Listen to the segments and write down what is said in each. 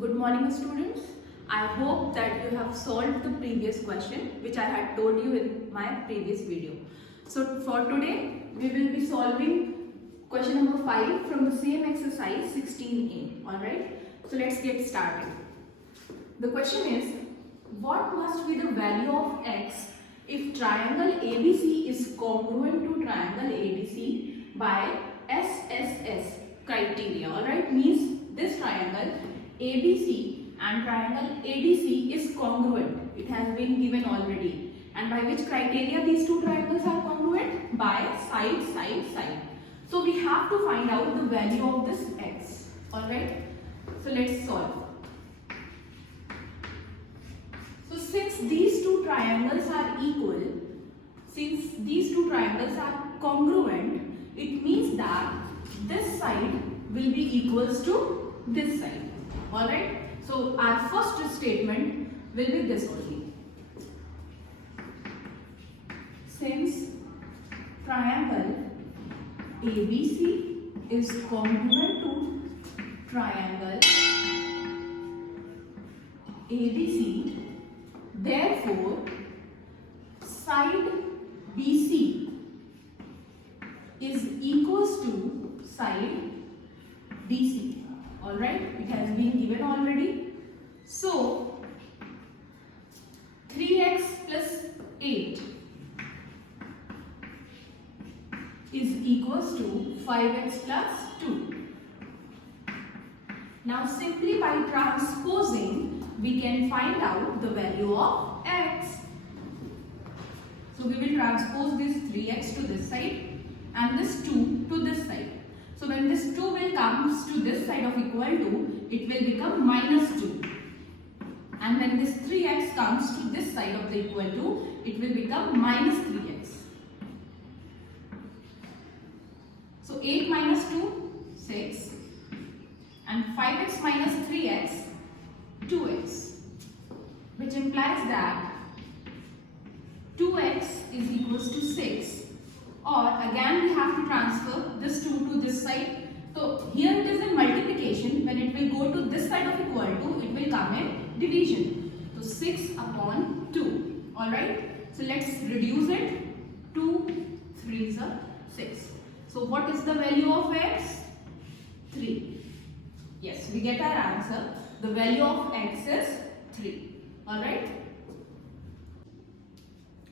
Good morning, students. I hope that you have solved the previous question which I had told you in my previous video. So for today, we will be solving question number 5 from the same exercise 16A. Alright, so let's get started. The question is, what must be the value of x if triangle ABC is congruent to triangle ABC by SSS criteria? Alright, means this triangle ABC and triangle ADC is congruent. It has been given already. And by which criteria these two triangles are congruent? By side, side, side. So we have to find out the value of this x. Alright, so let's solve. So since these two triangles are equal, since these two triangles are congruent, it means that this side will be equals to this side. Alright, so our first statement will be this only. Since triangle ABC is congruent to triangle ABC, therefore side BC is equals to side BC. Alright, it has been given already. So 3x plus 8 is equals to 5x plus 2. Now simply by transposing, we can find out the value of x. So we will transpose this 3x to this side and this 2 to this side. So when this 2 will comes to this side of equal to, it will become minus 2. And when this 3x comes to this side of the equal to, it will become minus 3x. So 8 minus 2, 6. And 5x minus 3x, 2x. Which implies that 2x is equals to 6. Or again we have to transfer this 2 to this side. So here it is in multiplication. When it will go to this side of equal to, it will come in division. So 6 upon 2. Alright. So let's reduce it. 2 3s are 6. So what is the value of x? 3. Yes, we get our answer. The value of x is 3. Alright.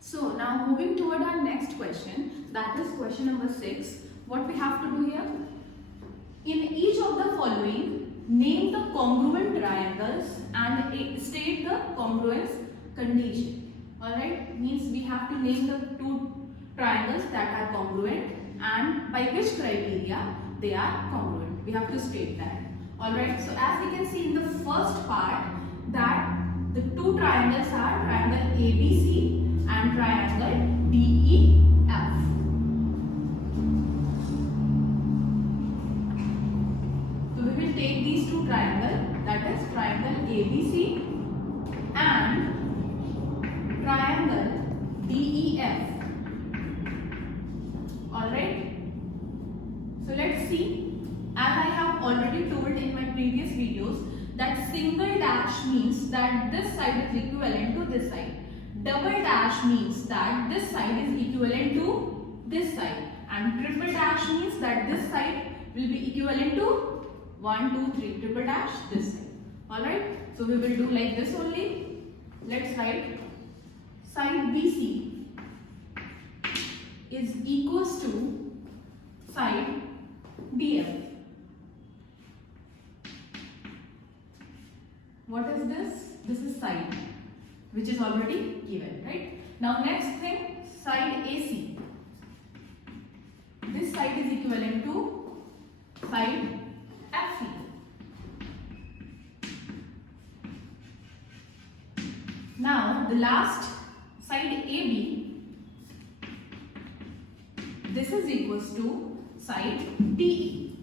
So now moving toward our next question, that is question number 6. What we have to do here? In each of the following, name the congruent triangles and state the congruence condition. Alright, means we have to name the two triangles that are congruent and by which criteria they are congruent. We have to state that. Alright, so as we can see in the first part that the two triangles are triangle ABC and triangle DEF. So we will take these two triangles, that is triangle ABC and triangle DEF. Alright. So let's see, as I have already told in my previous videos, that single dash means that this side is equivalent to this side. Double dash means that this side is equivalent to this side, and triple dash means that this side will be equivalent to 1, 2, 3, triple dash this side. Alright, so we will do like this only. Let's write side BC is equals to side DF. What is this? This is side, which is already given, right? Now next thing, side AC. This side is equivalent to side FE. Now the last side AB, this is equals to side DE.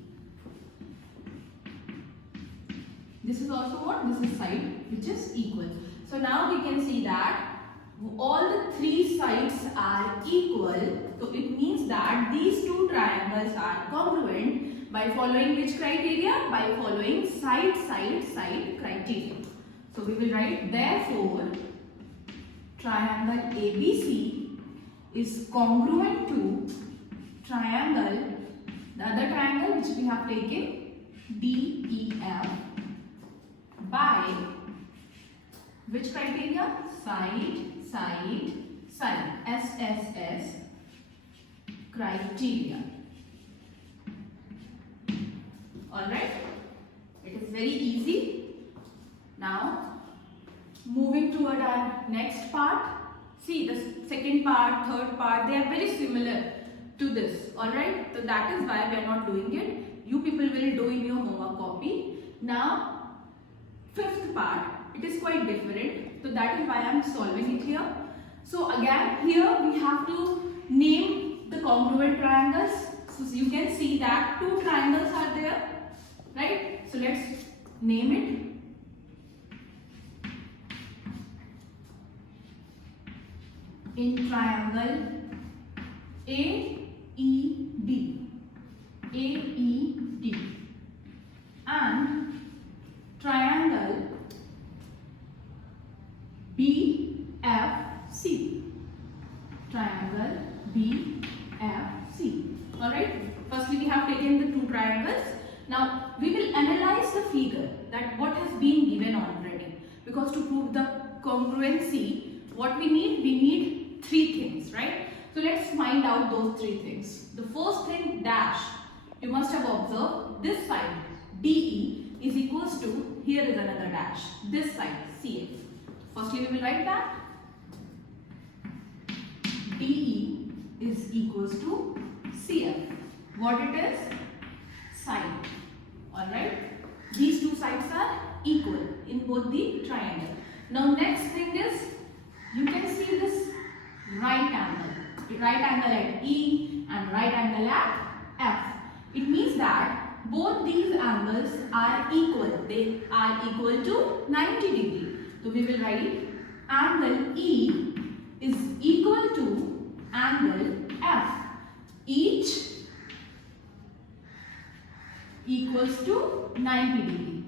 This is also what? This is side which is equal. So now we can see that all the three sides are equal. So it means that these two triangles are congruent By following which criteria? By following side criteria. So we will write, therefore, triangle ABC is congruent to triangle, the other triangle which we have taken, DEF, by which criteria? Side, SSS criteria. Alright, it is very easy. Now, moving toward our next part. See, the second part, third part, they are very similar to this. Alright, so that is why we are not doing it. You people will do in your homework copy. Now, fifth part, it is quite different. So that is why I am solving it here. So again, here we have to name the congruent triangles. So you can see that two triangles are there. Right? So let's name it. In triangle AED and triangle BFC. Alright, firstly we have taken the two triangles. Now we will analyze the figure, that what has been given already, because to prove the congruency, what we need three things, right? So let's find out those three things. The first thing, dash, you must have observed this side DE is equals to, here is another dash, this side CF. Firstly we will write that DE is equals to CF. What it is? Side. Alright, these two sides are equal in both the triangle. Now next thing is, you can see this right angle at E and right angle at F. It means that both these angles are equal. They are equal to 90 degree. So we will write angle E is equal to angle F. Each equals to 90 degree.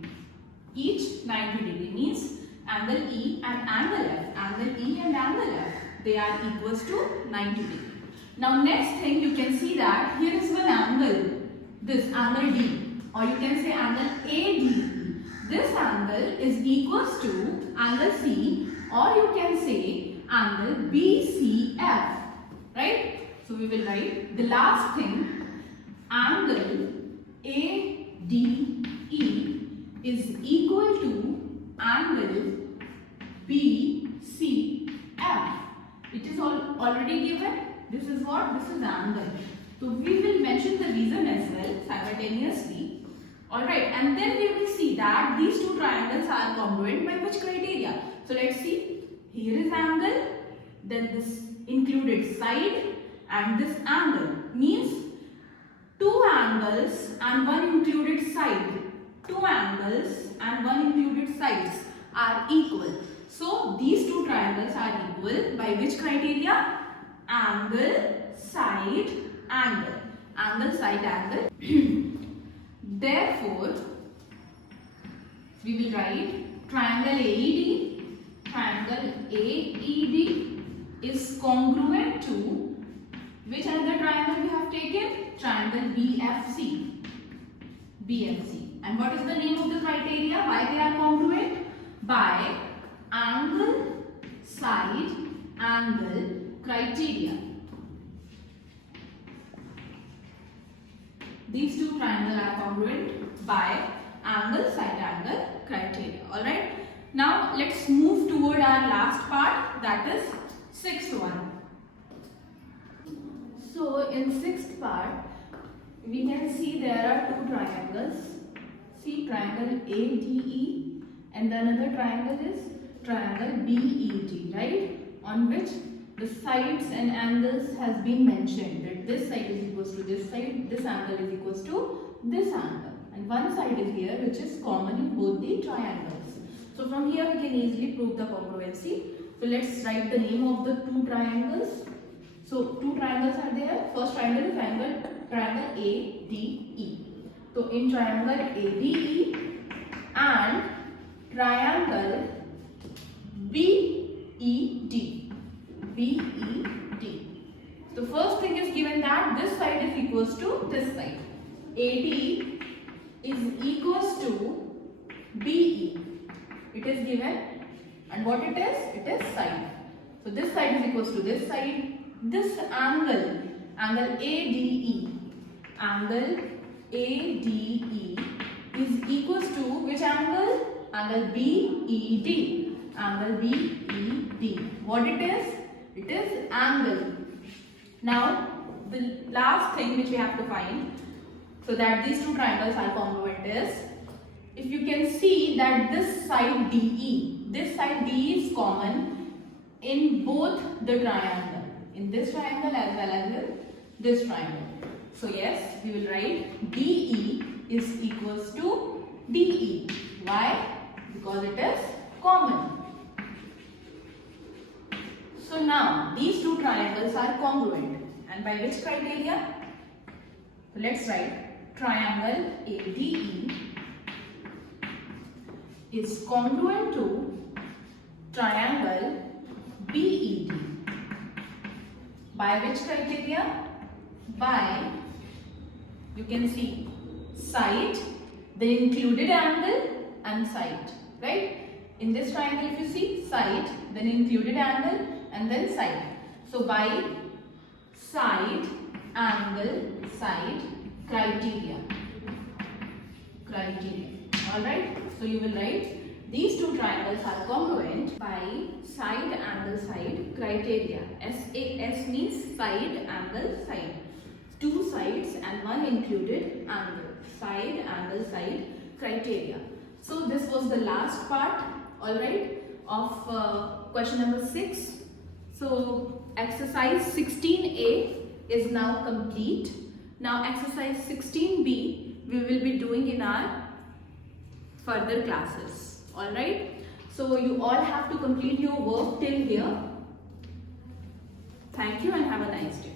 Each 90 degree means angle E and angle F. Angle E and angle F, they are equals to 90 degree. Now next thing, you can see that here is one angle, this angle D, or you can say angle ADE. This angle is equals to angle C, or you can say angle BCF, right? So we will write the last thing, angle ADE is equal to angle BCF. It is already given. This is what? This is angle. So we will mention the reason as well simultaneously. Alright, and then we will see that these two triangles are congruent by which criteria. So let's see. Here is angle, then this included side, and this angle means two angles and one included side. Two angles and one included sides are equal. So these two triangles are equal by which criteria? Angle, side, angle. Angle, side, angle. Therefore, we will write triangle AED is congruent to which another triangle we have taken? Triangle BFC. And what is the name of the criteria? Why they are congruent? By angle, side, angle criteria. These two triangles are congruent by angle, side, angle criteria. Alright. Now let's move toward our last part, that is sixth one. So in sixth part, we can see there are two triangles. See, triangle ADE, and the another triangle is triangle BED, right? On which the sides and angles has been mentioned, that this side is equals to this side, this angle is equals to this angle, and one side is here which is common in both the triangles. So from here we can easily prove the congruency. So let's write the name of the two triangles. So two triangles are there. First triangle is triangle ADE. So in triangle ADE and triangle BED. The first thing is given that this side is equals to this side. AD is equals to BE. It is given, and what it is? It is side. So this side is equals to this side. This angle ADE, is equals to which angle? Angle BED. What it is? It is angle. Now the last thing which we have to find, so that these two triangles are congruent, is if you can see that this side DE is common in both the triangle, in this triangle as well as in this triangle. So yes, we will write DE is equals to DE. Why? Because it is common. So now these two triangles are congruent, and by which criteria? So let's write triangle ADE is congruent to triangle BED. By which criteria? By, you can see, side, the included angle and side, right? In this triangle, if you see side, then included angle and then side. So by side, angle, side, criteria. Alright, so you will write these two triangles are congruent by side, angle, side, criteria. SAS means side, angle, side. Two sides and one included angle. Side, angle, side, criteria. So this was the last part, alright, of question number 6. So exercise 16A is now complete. Now exercise 16B we will be doing in our further classes. Alright. So you all have to complete your work till here. Thank you and have a nice day.